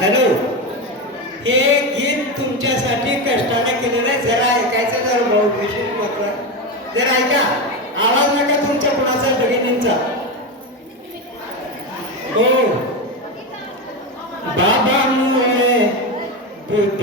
Hello हे गीत तुमच्यासाठी कष्टाने केलेलं आहे. जरा ऐकायचं भाऊ जरा ऐका. आवाज तुमच्या हो. बाबा मुळे बुद्ध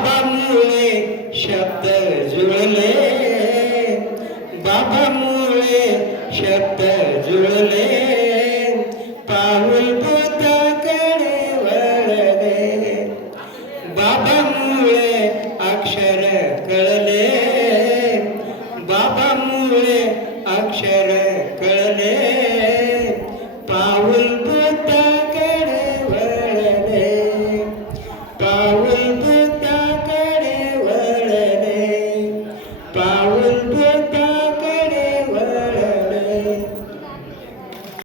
बाबा बाबामुळे शब्द बाबा बाबामुळे शब्द जुळले कड़े पोताकडे बाबा बाबामुळे अक्षर कळले बाबामुळे अक्षर कळले पाऊल